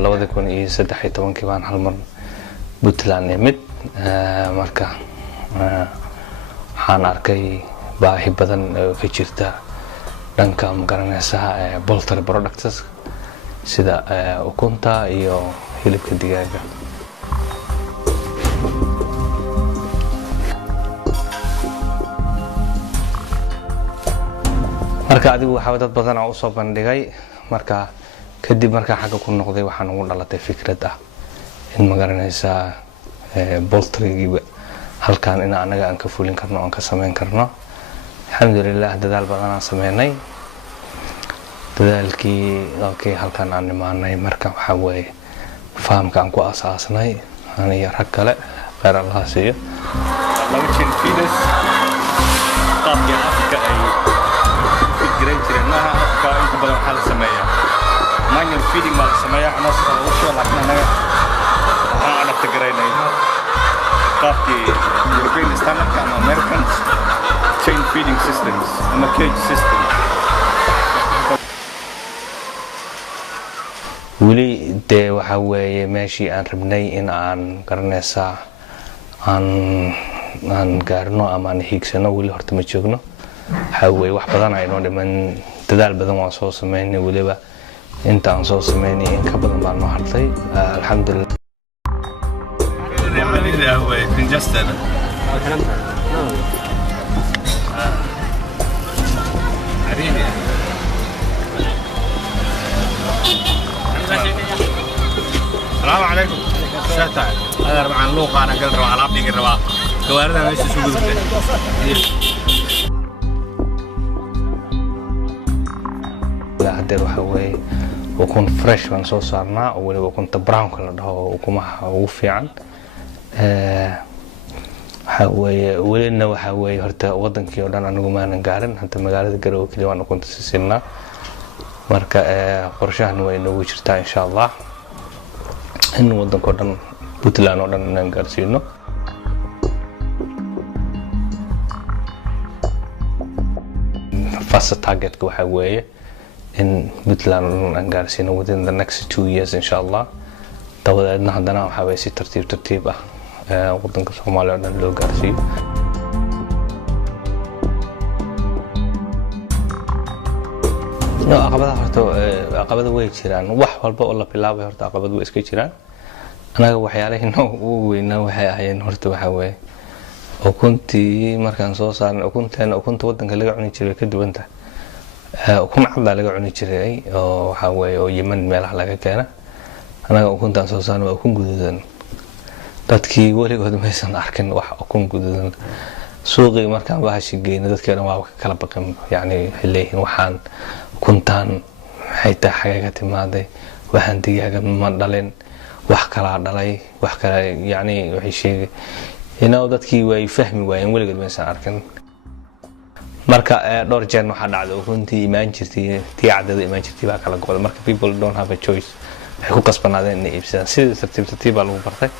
2013 baan hal mar Puntland imid marka waxaan arkay baahi badan oo ka jirta dhanka magaranaysa poultry products sida ukunta iyo hilibka digaaga. marka adigu waxa dad badan oo soo bandhigay marka kadib marka xagga ku noqday waxaan ugu dhalatay fikrad ah in magaranaysa poultry-giiba halkaan in anaga aan ka fulin karno aan ka sameyn karno. alxamdulillah dadaal badan aan sameynay dadaalkii halkaan aan imaanay marka waxa weeye fahamka aan ku asaasnay aniga rag kale qeyr Allah siiyo laga jin fiidas qaabka afka ay fikireen jireen maaha afka inta badan waxa la sameeyaa manual feeding ma la sameeyaa ana soo soo laakiin anaga waxaan ana tagaraynay qaabkii European standard ama American chain feeding systems ama cage system. weli dee waxa weeye meeshii aan rabnay in aan garanaysa aan gaarno ama aan hiigsano weli horta ma joogno. waxa weeye wax badan aynu dhiman dadaal badan waan soo sameynay weliba inta aan soo sameynay in ka badan baan noo hartay alxamdulillah. السلام عليكم. شاتا هذا طبعا لوقا انا قلت روح العب ديك الرباط كواردها ماشي سوق لا هدير waxa weeye ukun fresh baan soo saarnaa oo waliba ukunta brown kala dhaho ukumaha ugu fiican waxa weeye welina waxa weeye horta wadankii oo dhan anigu maanan gaarin hadda magaalada Garowe kaliya waan ukunta siinaa marka qorshahan way noogu jirtaa insha Allah in wadanka oo dhan Puntland oo dhan inaan gaarsiino. first target waxa weeye in Puntland aan gaarsiino within the next 2 years insha Allah. dabadeedna haddana waxa weeye si tartiib ah wadanka Soomaaliya oo dhan loo gaarsiiyo. caqabada way jiraan wax walba oo la bilaabay horta caqabad way iska jiraan. anaga waxyaalaheena ugu weynaa waxay ahaayeen horta waxa weeye ukuntii markaan soo saarnay ukunta wadanka laga cuni jiray ka duwan tahay ukun cad laga cuni jiray oo waxa weeye oo Yemen meelaha laga keena anaga ukuntaan soo saarnay ukun guduudan dadkii weligood ma aysan arkin wax ukun guduudan suuqii markaan baahashi geeyna dadkeena waa kala baqan yani xillihin waxaan kuntaan waxay tahay xaga ka timaaday waxaan digaaga ma dhalin wax kala dhalay wax kala yani waxay sheegay inuu dadkii way fahmi waayeen weligood ma aysan arkin. marka dhowr jeer waxa dhacday ukuntii imaan jirtay tii cadada imaan jirtay baa kala go'day marka people don't have a choice waxay ku qasbanaadeen inay iibsadaan sida tartiib baa lagu bartay.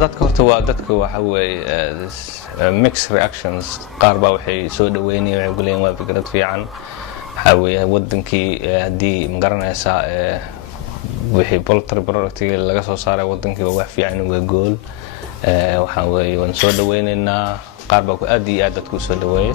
dadka horta waa dadka waxa weeye mixed reactions qaar baa waxay soo dhaweynayaan waxay guleen waa fikrad fiican waxa weeye wadankii hadii magaranaysa wixii poultry product laga soo saaray wadankii waa wax fiican uga gool waxa weeye waan soo dhaweynaynaa qaar baa ku aad iyo aad dadku soo dhaweeyay.